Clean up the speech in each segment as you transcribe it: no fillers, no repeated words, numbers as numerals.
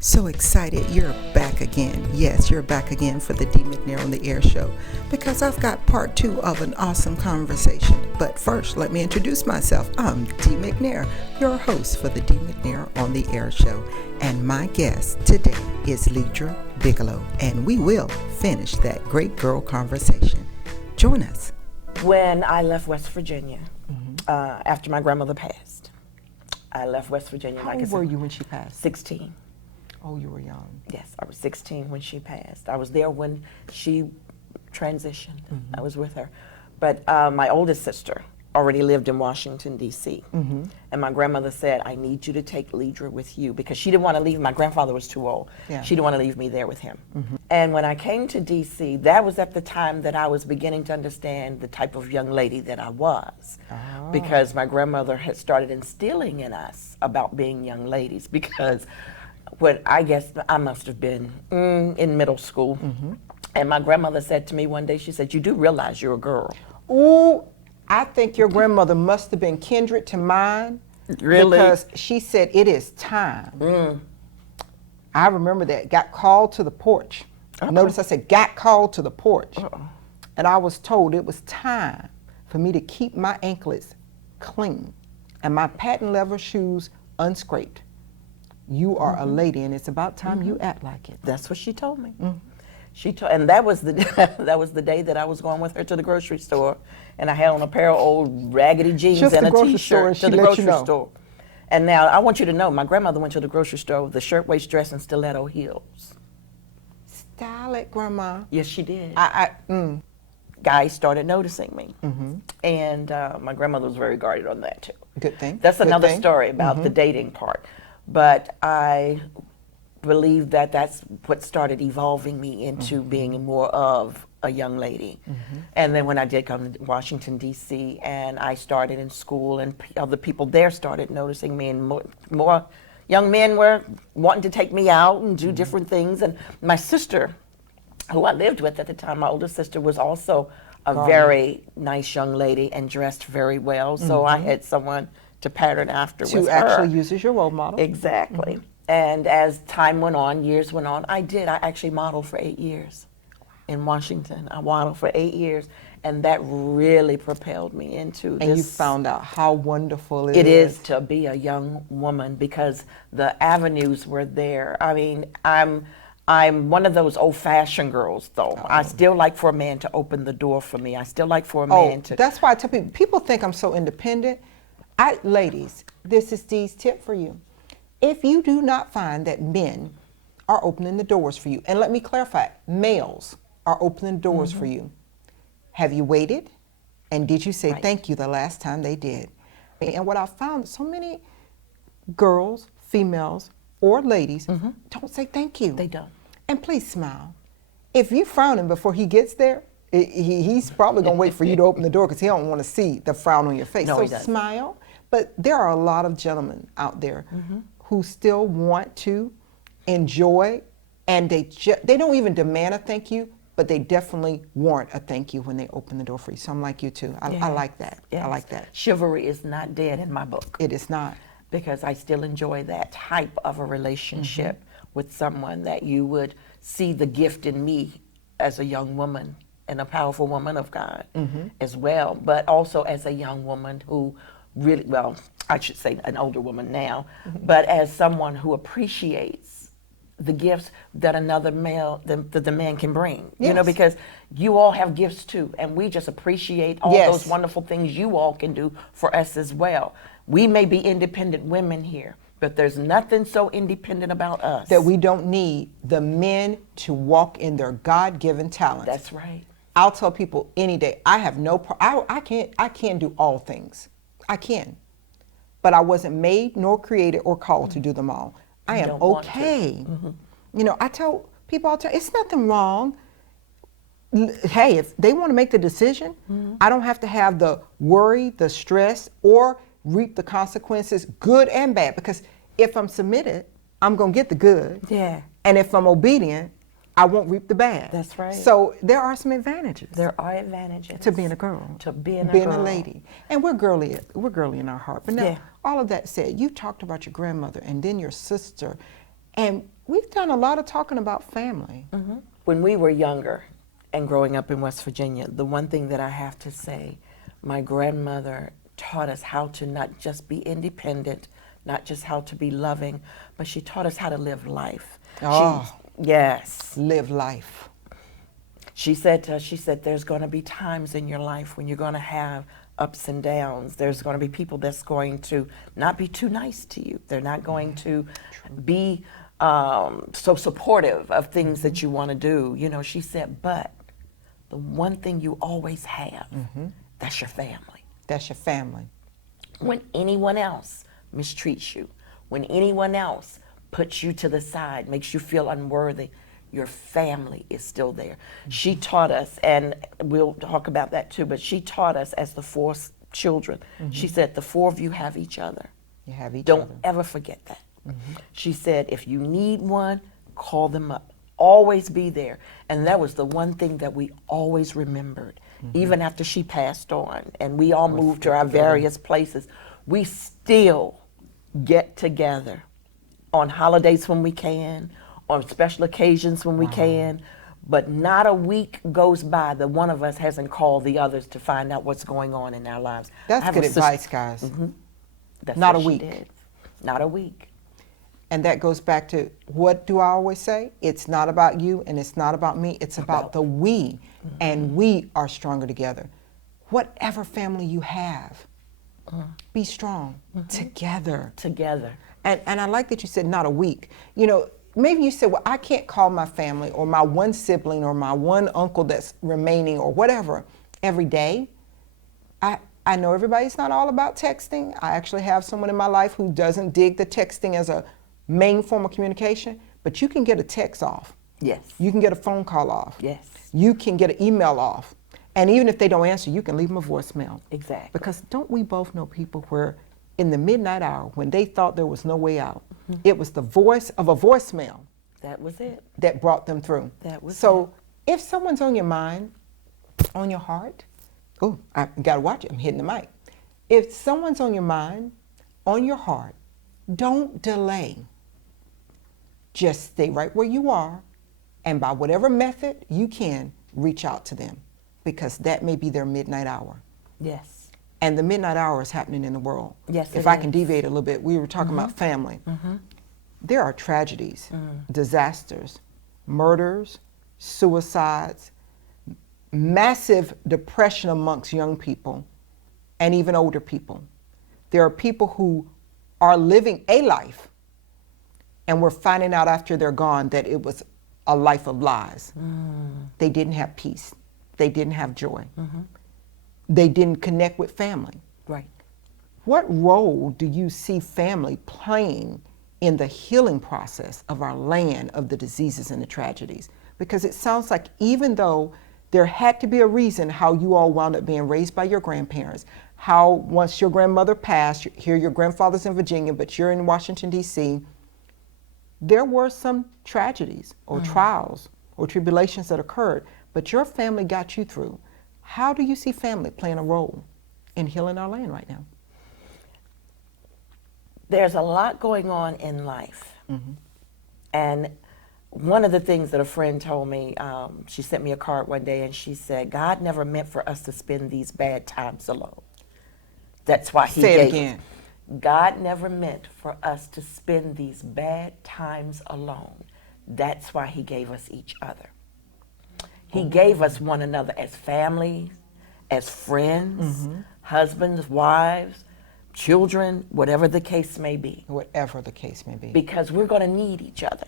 So excited you're back again. Yes, you're back again for the Dee McNair on the Air show because I've got part 2 of an awesome conversation. But first, let me introduce myself. I'm Dee McNair, your host for the Dee McNair on the Air show. And my guest today is Ledra Bigelow, and we will finish that great girl conversation. Join us. When I left West Virginia, after my grandmother passed, I left West Virginia. How old were you when she passed? 16. Oh, you were young. Yes, I was 16 when she passed. I was there when she transitioned. I was with her. But my oldest sister already lived in Washington, D.C. And my grandmother said, I need you to take Ledra with you because she didn't want to leave. My grandfather was too old. Yeah. She didn't want to leave me there with him. And when I came to D.C., that was at the time that I was beginning to understand the type of young lady that I was. Because my grandmother had started instilling in us about being young ladies because what I guess I must have been in middle school. And my grandmother said to me one day, she said, you do realize you're a girl. Ooh, I think your grandmother must have been kindred to mine. Really? Because she said, it is time. I remember that. Got called to the porch. Notice I said, got called to the porch. And I was told it was time for me to keep my anklets clean and my patent leather shoes unscraped. You are a lady, and it's about time you act like it. That's what she told me. She told, and that was the that was the day that I was going with her to the grocery store, and I had on a pair of old raggedy jeans Just and the a grocery T-shirt store, to the she let you grocery know. store. And now I want you to know, my grandmother went to the grocery store with a shirtwaist dress and stiletto heels. Style it, Grandma. Yes, she did. Guys started noticing me, and my grandmother was very guarded on that too. Good thing. That's Good another thing. story about the dating part. But I believe that that's what started evolving me into being more of a young lady. And then when I did come to Washington, D.C., and I started in school, and other people there started noticing me, and more young men were wanting to take me out and do different things. And my sister, who I lived with at the time, my older sister, was also a very nice young lady and dressed very well. So I had someone to pattern after with her. To actually use as your role model. Exactly. And as time went on, years went on, I actually modeled for 8 years in Washington. I modeled for 8 years, and that really propelled me into this. And you found out how wonderful it is to be a young woman because the avenues were there. I mean, I'm one of those old-fashioned girls, though. I still like for a man to open the door for me. I still like for a man to... That's why I tell people think I'm so independent. Ladies, this is Dee's tip for you. If you do not find that men are opening the doors for you, and let me clarify, males are opening doors for you, have you waited? And did you say thank you the last time they did? And what I found, so many girls, females, or ladies don't say thank you. They don't. And please smile. If you frown him before he gets there, he's probably going to wait for you to open the door because he don't want to see the frown on your face. No, so he doesn't. Smile. But there are a lot of gentlemen out there who still want to enjoy, and they don't even demand a thank you, but they definitely want a thank you when they open the door for you. So I'm like you too. I like that. Yes. I like that. Chivalry is not dead in my book. It is not. Because I still enjoy that type of a relationship with someone that you would see the gift in me as a young woman and a powerful woman of God as well, but also as a young woman who really, well, I should say an older woman now, but as someone who appreciates the gifts that another male, the man can bring. You know, because you all have gifts too, and we just appreciate all those wonderful things you all can do for us as well. We may be independent women here, but there's nothing so independent about us. That we don't need the men to walk in their God-given talents. That's right. I'll tell people any day, I have no, I can't do all things. I can. But I wasn't made nor created or called to do them all. I am okay. You know, I tell people all the time, it's nothing wrong. Hey, if they want to make the decision, I don't have to have the worry, the stress, or reap the consequences, good and bad. Because if I'm submitted, I'm going to get the good. Yeah. And if I'm obedient, I won't reap the bad. That's right. So there are some advantages. There are advantages. To being a girl. To being a lady. And we're girly in our heart. But now, Yeah. all of that said, you talked about your grandmother and then your sister, And we've done a lot of talking about family. When we were younger and growing up in West Virginia, the one thing that I have to say, my grandmother taught us how to not just be independent, not just how to be loving, but she taught us how to live life. Oh. Yes. Live life. She said to us, she said, there's going to be times in your life when you're going to have ups and downs. There's going to be people that's going to not be too nice to you. They're not going to be so supportive of things that you want to do. You know, she said, but the one thing you always have, that's your family. That's your family. When anyone else mistreats you, when anyone else puts you to the side, makes you feel unworthy, your family is still there. She taught us, and we'll talk about that too, but she taught us as the four children. She said, the four of you have each other. You have each other. Don't ever forget that. She said, if you need one, call them up. Always be there. And that was the one thing that we always remembered. Even after she passed on and we all moved to our various places, we still get together on holidays when we can, on special occasions when we can, but not a week goes by that one of us hasn't called the others to find out what's going on in our lives. That's good advice, guys. That's Not what a she week. did. Not a week. And that goes back to, what do I always say? It's not about you and it's not about me. It's about the we. And we are stronger together. Whatever family you have, be strong together. Together. And I like that you said not a week. You know, maybe you said, well, I can't call my family or my one sibling or my one uncle that's remaining or whatever every day. I know everybody's not all about texting. I actually have someone in my life who doesn't dig the texting as a main form of communication, but you can get a text off. Yes. You can get a phone call off. Yes. You can get an email off. And even if they don't answer, you can leave them a voicemail. Exactly. Because don't we both know people where in the midnight hour, when they thought there was no way out, it was the voice of a voicemail That was it. that brought them through. That was so if someone's on your mind, on your heart, oh, I gotta watch it, I'm hitting the mic. If someone's on your mind, on your heart, don't delay. Just stay right where you are, and by whatever method you can, reach out to them, because that may be their midnight hour. Yes. And the midnight hour is happening in the world. Yes, if it I can is. deviate a little bit, we were talking about family. There are tragedies, disasters, murders, suicides, massive depression amongst young people and even older people. There are people who are living a life and we're finding out after they're gone that it was a life of lies. They didn't have peace. They didn't have joy. They didn't connect with family. Right. What role do you see family playing in the healing process of our land, of the diseases and the tragedies? Because it sounds like even though there had to be a reason how you all wound up being raised by your grandparents, how once your grandmother passed, here your grandfather's in Virginia, but you're in Washington, D.C., there were some tragedies or trials or tribulations that occurred, but your family got you through. How do you see family playing a role in healing our land right now? There's a lot going on in life. And one of the things that a friend told me, she sent me a card one day and she said, God never meant for us to spend these bad times alone. That's why he Say it gave again. God never meant for us to spend these bad times alone. That's why he gave us each other. He gave us one another as families, as friends, husbands, wives, children, whatever the case may be. Whatever the case may be. Because we're going to need each other.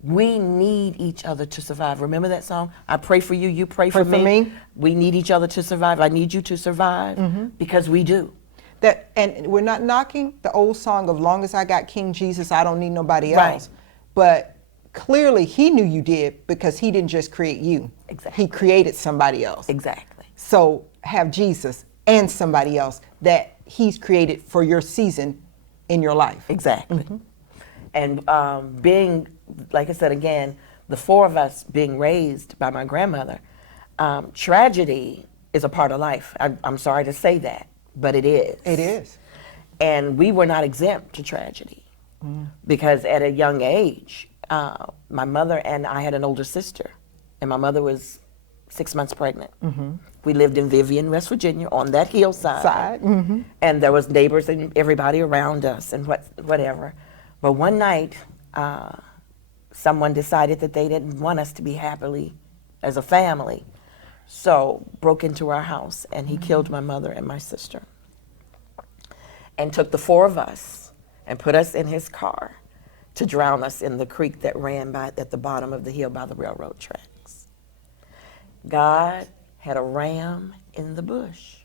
We need each other to survive. Remember that song? I pray for you, you pray for me. We need each other to survive. I need you to survive because we do. That, and we're not knocking the old song of long as I got King Jesus, I don't need nobody else. But clearly he knew you did because he didn't just create you. Exactly. He created somebody else. Exactly. So have Jesus and somebody else that he's created for your season in your life. Exactly. And being, like I said again, the four of us being raised by my grandmother, tragedy is a part of life. I'm sorry to say that, but it is. It is. And we were not exempt to tragedy because at a young age, my mother and I had an older sister, and my mother was 6 months pregnant. We lived in Vivian, West Virginia, on that hillside, and there was neighbors and everybody around us and whatever. But one night, someone decided that they didn't want us to be happily as a family, so broke into our house, and he killed my mother and my sister, and took the 4 of us and put us in his car to drown us in the creek that ran by at the bottom of the hill by the railroad tracks. God had a ram in the bush.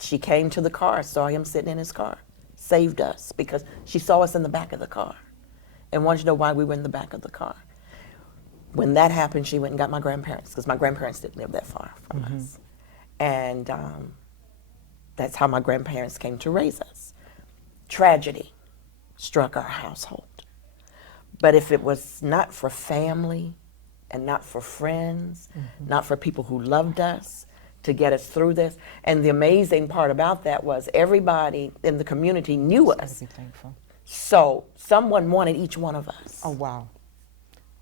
She came to the car, saw him sitting in his car, saved us because she saw us in the back of the car and wanted to know why we were in the back of the car. When that happened, she went and got my grandparents, because my grandparents didn't live that far from us. And that's how my grandparents came to raise us. Tragedy struck our household. But if it was not for family and not for friends, not for people who loved us to get us through this, and the amazing part about that was everybody in the community knew us. Be thankful. So someone wanted each one of us. Oh, wow.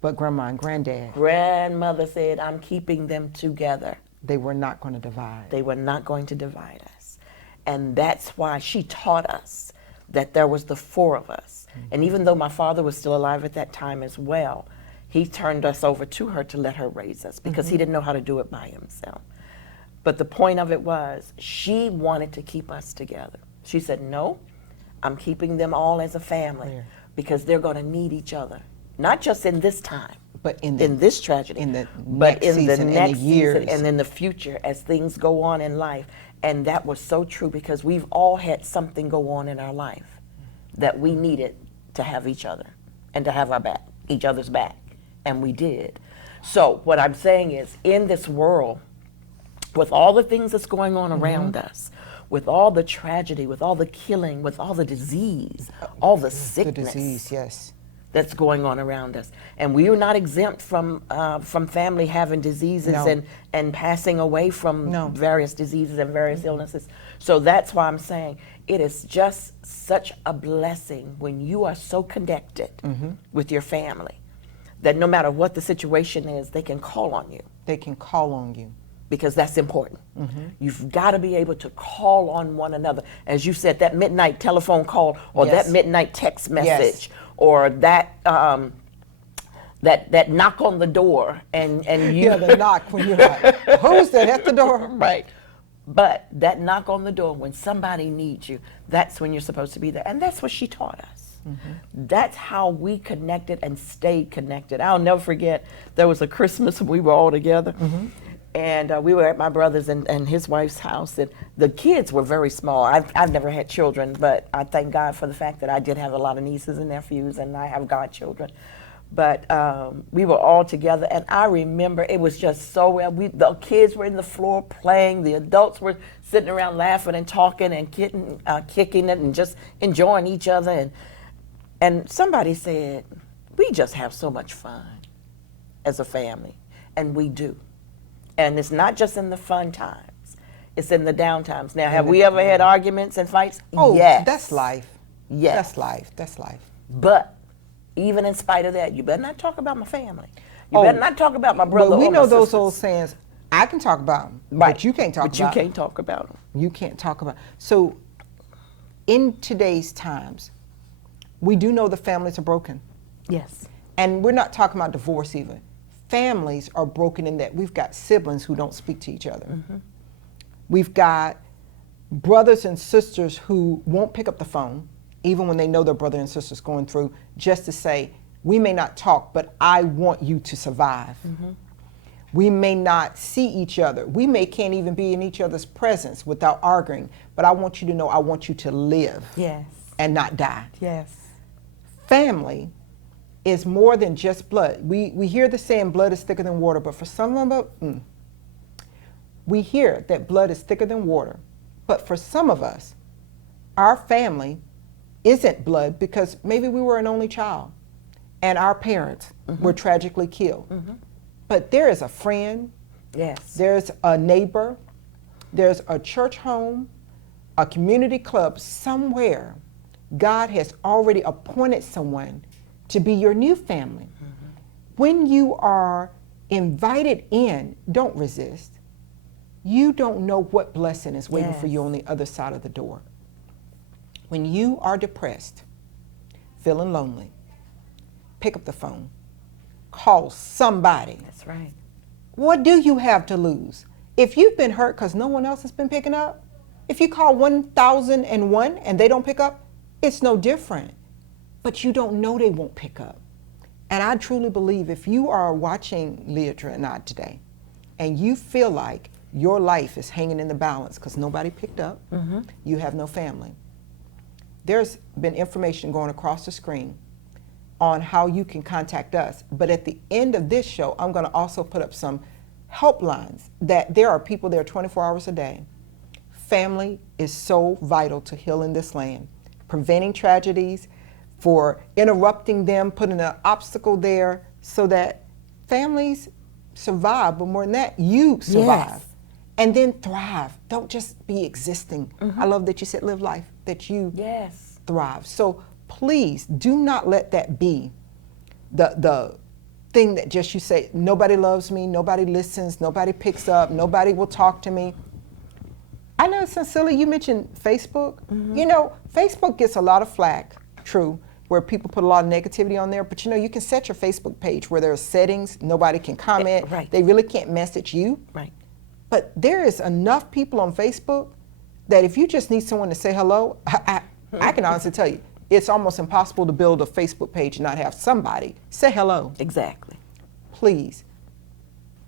But grandma and granddad, Grandmother said, I'm keeping them together. they were not going to divide. They were not going to divide us. And that's why she taught us that there was the 4 of us. And even though my father was still alive at that time as well, he turned us over to her to let her raise us because he didn't know how to do it by himself. But the point of it was, she wanted to keep us together. She said, no, I'm keeping them all as a family because they're going to need each other. Not just in this time, But in this tragedy, in the but next in the season and next the years. season and in the future as things go on in life. And that was so true because we've all had something go on in our life that we needed to have each other and to have our back, each other's back, and we did. So what I'm saying is, in this world, with all the things that's going on around us, with all the tragedy, with all the killing, with all the disease, all the sickness, The disease, yes. that's going on around us, and we are not exempt from family having diseases No. and passing away from No. various diseases and various illnesses. So that's why I'm saying it is just such a blessing when you are so connected with your family that no matter what the situation is, they can call on you. They can call on you. Because that's important. You've got to be able to call on one another. As you said, that midnight telephone call, or Yes. that midnight text message, or that that knock on the door, and you Yeah, the knock when you're like, who's that at the door? right. But that knock on the door when somebody needs you, that's when you're supposed to be there. And that's what she taught us. That's how we connected and stayed connected. I'll never forget, there was a Christmas we were all together. And we were at my brother's and his wife's house, and the kids were very small. I've never had children, but I thank God for the fact that I did have a lot of nieces and nephews, and I have godchildren. But we were all together, and I remember it was just so well. The kids were in the floor playing, the adults were sitting around laughing and talking and kicking it and just enjoying each other. And somebody said, we just have so much fun as a family, and we do. And it's not just in the fun times, it's in the down times. Now, have we ever had arguments and fights? Oh, yes. that's life. Yes. That's life. That's life. But even in spite of that, you better not talk about my family. You better not talk about my brother But we or know my those sisters. old sayings, I can talk about them, Right. but you can't talk But about you them. can't talk about them. You can't talk about. So in today's times, we do know the families are broken. Yes. And we're not talking about divorce even. Families are broken in that we've got siblings who don't speak to each other. We've got brothers and sisters who won't pick up the phone, even when they know their brother and sister's going through, just to say, we may not talk, but I want you to survive. We may not see each other. We can't even be in each other's presence without arguing, but I want you to know I want you to live Yes. and not die. Yes. Family is more than just blood. We hear the saying blood is thicker than water, but for some of us, we hear that blood is thicker than water. But for some of us, our family isn't blood because maybe we were an only child and our parents were tragically killed. But there is a friend, Yes. there's a neighbor, there's a church home, a community club somewhere. God has already appointed someone to be your new family. When you are invited in, don't resist. You don't know what blessing is waiting for you on the other side of the door. When you are depressed, feeling lonely, pick up the phone, call somebody. That's right. What do you have to lose? If you've been hurt because no one else has been picking up, if you call 1001 and they don't pick up, it's no different. But you don't know they won't pick up. And I truly believe if you are watching Leodra and I today, and you feel like your life is hanging in the balance because nobody picked up, you have no family. There's been information going across the screen on how you can contact us. But at the end of this show, I'm going to also put up some helplines that there are people there 24 hours a day. Family is so vital to healing this land, preventing tragedies, for interrupting them, putting an obstacle there so that families survive, but more than that, you survive. And then thrive. Don't just be existing. I love that you said live life, that you thrive. So please do not let that be the thing that just you say, nobody loves me, nobody listens, nobody picks up, nobody will talk to me. I know, Cecilia, you mentioned Facebook. You know, Facebook gets a lot of flack, true, where people put a lot of negativity on there, but you know, you can set your Facebook page where there are settings, nobody can comment, they really can't message you. But there is enough people on Facebook that if you just need someone to say hello, I can honestly tell you, it's almost impossible to build a Facebook page and not have somebody say hello. Exactly. Please,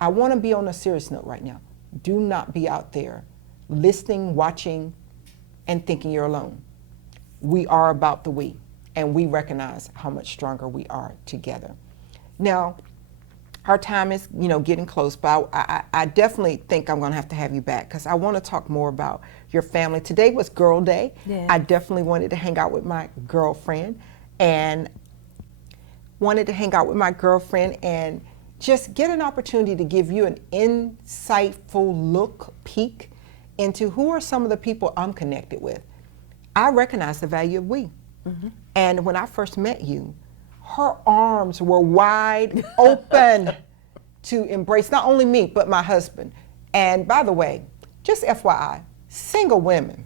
I want to be on a serious note right now. Do not be out there listening, watching, and thinking you're alone. We are about the we, and we recognize how much stronger we are together. Now, our time is, you know, getting close, but I definitely think I'm going to have you back because I want to talk more about your family. Today was Girl Day. I definitely wanted to hang out with my girlfriend and just get an opportunity to give you an insightful peek into who are some of the people I'm connected with. I recognize the value of we. And when I first met you, her arms were wide open to embrace not only me, but my husband. And by the way, just FYI, single women,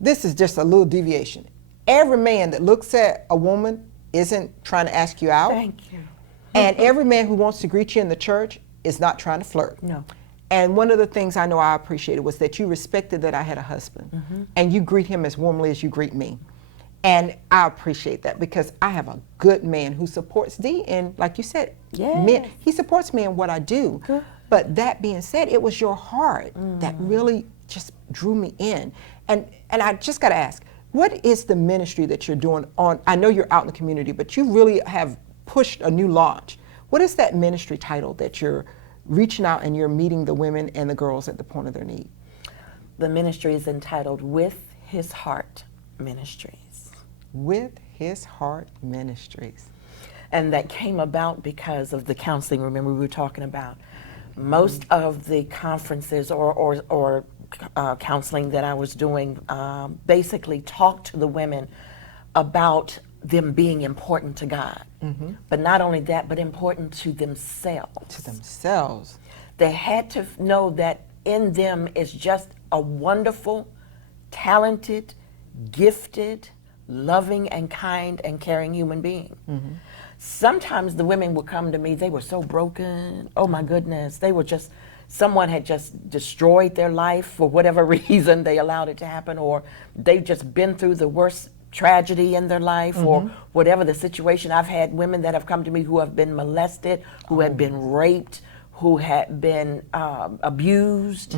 this is just a little deviation. Every man that looks at a woman isn't trying to ask you out. Thank you. And every man who wants to greet you in the church is not trying to flirt. No. And one of the things I know I appreciated was that you respected that I had a husband, and you greet him as warmly as you greet me. And I appreciate that because I have a good man who supports Dee, and like you said, he supports me in what I do. Good. But that being said, it was your heart that really just drew me in. And I just got to ask, what is the ministry that you're doing on? I know you're out in the community, but you really have pushed a new launch. What is that ministry title that you're reaching out and you're meeting the women and the girls at the point of their need? The ministry is entitled With His Heart Ministries. With His Heart Ministries. And that came about because of the counseling, remember we were talking about. Most of the conferences or counseling that I was doing basically talked to the women about them being important to God. But not only that, but important to themselves. To themselves. They had to know that in them is just a wonderful, talented, gifted, loving and kind and caring human being. Sometimes the women would come to me, they were so broken, oh my goodness, they were just, someone had just destroyed their life for whatever reason they allowed it to happen, or they've just been through the worst tragedy in their life, or whatever the situation. I've had women that have come to me who have been molested, who had been raped, who had been abused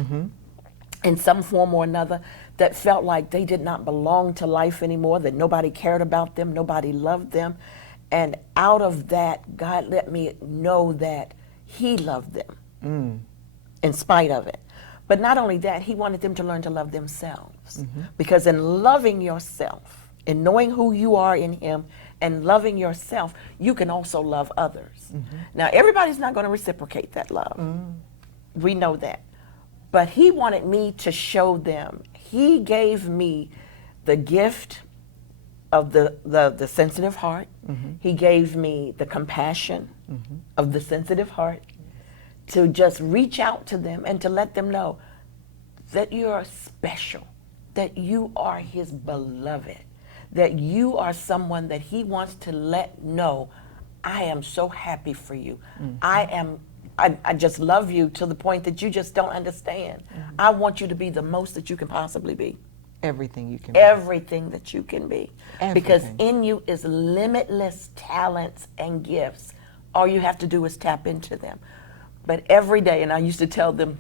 in some form or another, that felt like they did not belong to life anymore, that nobody cared about them, nobody loved them. And out of that, God let me know that He loved them in spite of it. But not only that, He wanted them to learn to love themselves. Because in loving yourself, in knowing who you are in Him and loving yourself, you can also love others. Now, everybody's not going to reciprocate that love. We know that. But He wanted me to show them. He gave me the gift of the sensitive heart. He gave me the compassion of the sensitive heart to just reach out to them and to let them know that you are special, that you are his beloved, that you are someone that he wants to let know, I am so happy for you. I just love you to the point that you just don't understand. I want you to be the most that you can possibly be. Everything you can be. Everything that you can be. Because Everything. in you is limitless talents and gifts. All you have to do is tap into them. But every day, and I used to tell them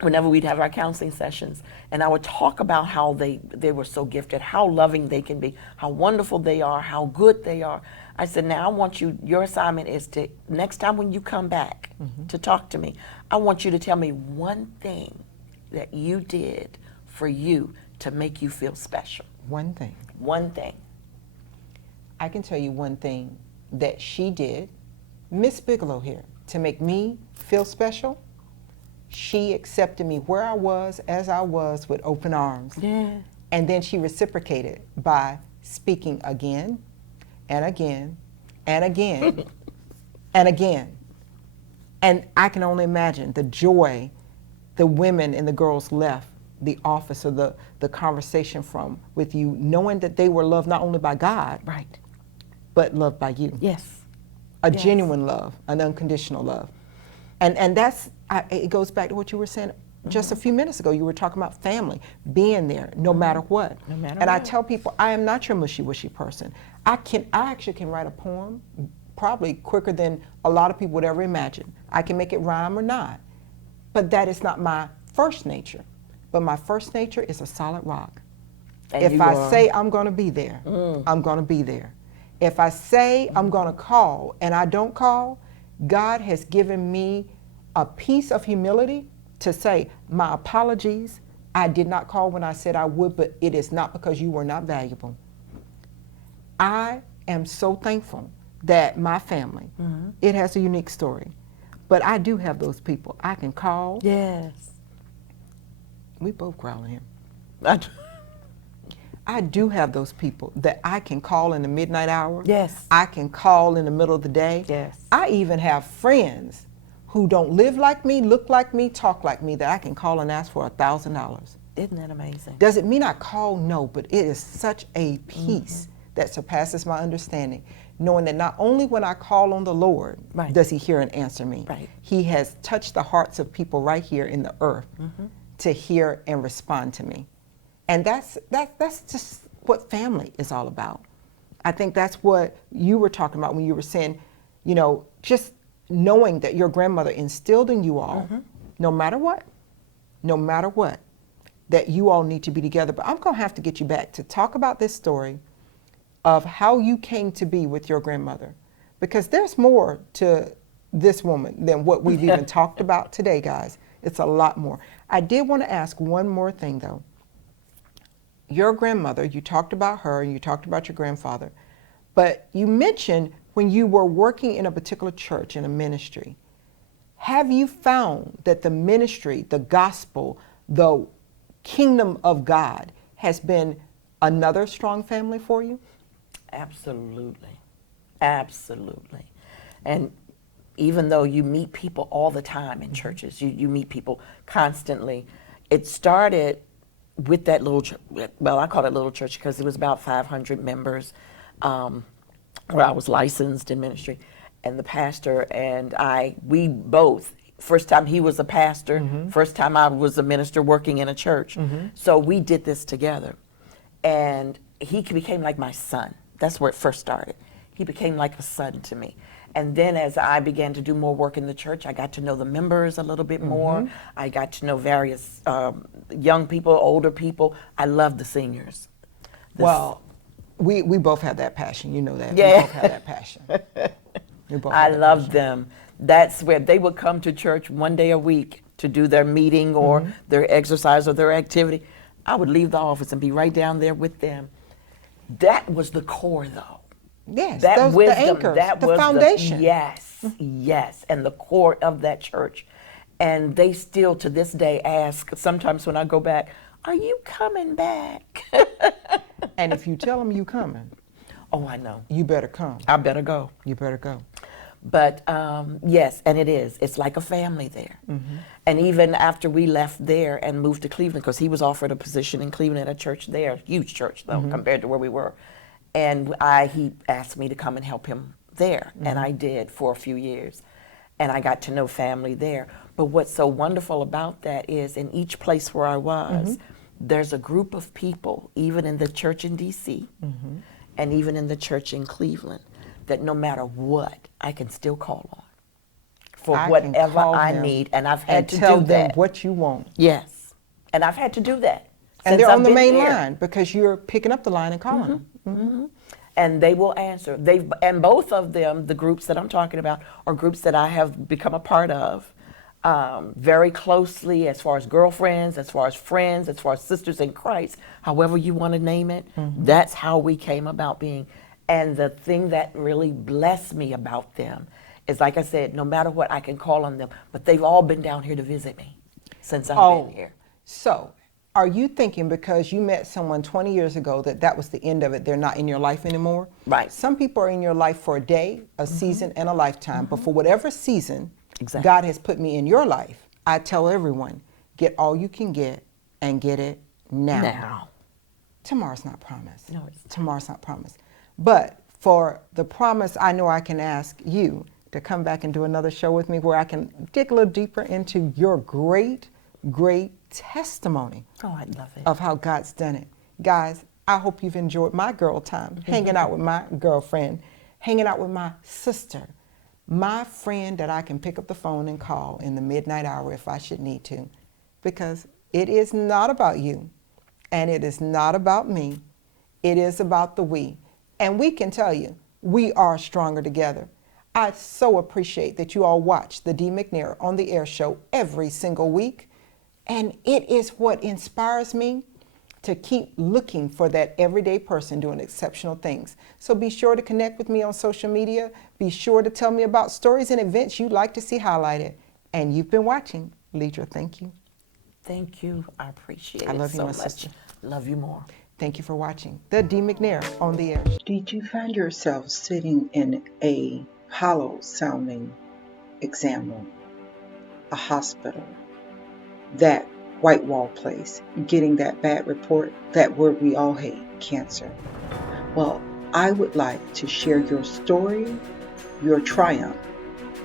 whenever we'd have our counseling sessions, and I would talk about how they were so gifted, how loving they can be, how wonderful they are, how good they are. I said, now I want you, your assignment is to, next time when you come back to talk to me, I want you to tell me one thing that you did for you to make you feel special. One thing. One thing. I can tell you one thing that she did, Miss Bigelow here, to make me feel special. She accepted me where I was, as I was, with open arms. Yeah. And then she reciprocated by speaking again and again and again and again. And I can only imagine the joy the women and the girls left the office or the conversation from with you, knowing that they were loved not only by God, Right. but loved by you. Yes. A Yes. genuine love, an unconditional love. And that's, it goes back to what you were saying just a few minutes ago. You were talking about family, being there no matter what. No matter and I what. tell people, I am not your mushy-wishy person. I actually can write a poem probably quicker than a lot of people would ever imagine. I can make it rhyme or not. But that is not my first nature. But my first nature is a solid rock. And If you I are. say I'm going to be there, I'm going to be there. If I say I'm going to call and I don't call, God has given me a piece of humility to say, my apologies, I did not call when I said I would, but it is not because you were not valuable. I am so thankful that my family, it has a unique story, but I do have those people I can call. Yes. We both growling here. I- I do have those people that I can call in the midnight hour. Yes. I can call in the middle of the day. Yes. I even have friends who don't live like me, look like me, talk like me that I can call and ask for $1,000. Isn't that amazing? Does it mean I call? No, but it is such a peace that surpasses my understanding, knowing that not only when I call on the Lord Right. does he hear and answer me, Right. he has touched the hearts of people right here in the earth to hear and respond to me. And that's just what family is all about. I think that's what you were talking about when you were saying, you know, just knowing that your grandmother instilled in you all, no matter what, that you all need to be together. But I'm going to have to get you back to talk about this story of how you came to be with your grandmother, because there's more to this woman than what we've even talked about today, guys. It's a lot more. I did want to ask one more thing, though. Your grandmother, you talked about her and you talked about your grandfather, but you mentioned when you were working in a particular church, in a ministry, have you found that the ministry, the gospel, the kingdom of God has been another strong family for you? Absolutely. Absolutely. And even though you meet people all the time in churches, you meet people constantly, it started with that little church. Well, I call it little church because it was about 500 members, where I was licensed in ministry. And the pastor and we both, first time he was a pastor, first time I was a minister working in a church. So we did this together. And he became like my son. That's where it first started. He became like a son to me. And then as I began to do more work in the church, I got to know the members a little bit more. I got to know various young people, older people. I love the seniors. Well, we both have that passion. You know that. Yeah. We both have that passion. We both I have that love passion. them. That's where they would come to church one day a week to do their meeting or their exercise or their activity. I would leave the office and be right down there with them. That was the core, though. Yes, That those, wisdom, the anchors, that the was foundation. Yes, yes, and the core of that church. And they still to this day ask, sometimes when I go back, are you coming back? And if you tell them you coming, Oh, I know. You better come. I better go. You better go. But yes, and it is. It's like a family there. And even after we left there and moved to Cleveland, because he was offered a position in Cleveland at a church there, huge church though, compared to where we were. And he asked me to come and help him there. And I did for a few years. And I got to know family there. But what's so wonderful about that is in each place where I was, there's a group of people, even in the church in D.C. And even in the church in Cleveland, that no matter what, I can still call on for whatever I need. And I've had to do that. Tell them what you want. Yes. And I've had to do that. And they're on the main line because you're picking up the line and calling them. And they will answer. And both of them, the groups that I'm talking about, are groups that I have become a part of very closely, as far as girlfriends, as far as friends, as far as sisters in Christ, however you want to name it. That's how we came about being. And the thing that really blessed me about them is, like I said, no matter what, I can call on them. But they've all been down here to visit me since I've been here. So are you thinking because you met someone 20 years ago that was the end of it, they're not in your life anymore? Right. Some people are in your life for a day, a season, and a lifetime. But for whatever season God has put me in your life, I tell everyone, get all you can get and get it now. Tomorrow's not promised. No, it's not. Tomorrow's not promised. But for the promise, I know I can ask you to come back and do another show with me where I can dig a little deeper into your great, great testimony I'd love it. of how God's done it. Guys, I hope you've enjoyed my girl time, hanging out with my girlfriend, hanging out with my sister, my friend that I can pick up the phone and call in the midnight hour if I should need to, because it is not about you and it is not about me. It is about the we. And we can tell you, we are stronger together. I so appreciate that you all watch the Dee McNair on the Air show every single week. And it is what inspires me to keep looking for that everyday person doing exceptional things. So be sure to connect with me on social media. Be sure to tell me about stories and events you'd like to see highlighted. And you've been watching. Leidra, thank you. Thank you. I appreciate it I love you, so my much. sister. Love you more. Thank you for watching the Dee McNair on the Air. Did you find yourself sitting in a hollow sounding exam room, a hospital, that white wall place, getting that bad report, that word we all hate, cancer? Well, I would like to share your story, your triumph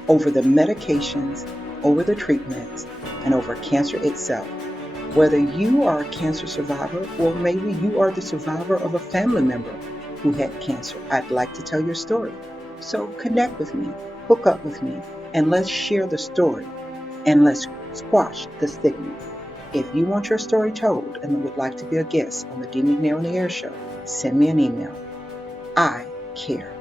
over the medications, over the treatments, and over cancer itself. Whether you are a cancer survivor or maybe you are the survivor of a family member who had cancer, I'd like to tell your story. So connect with me, hook up with me, and let's share the story and let's squash the stigma. If you want your story told and would like to be a guest on the Dee McNair on the Air show, send me an email. I care.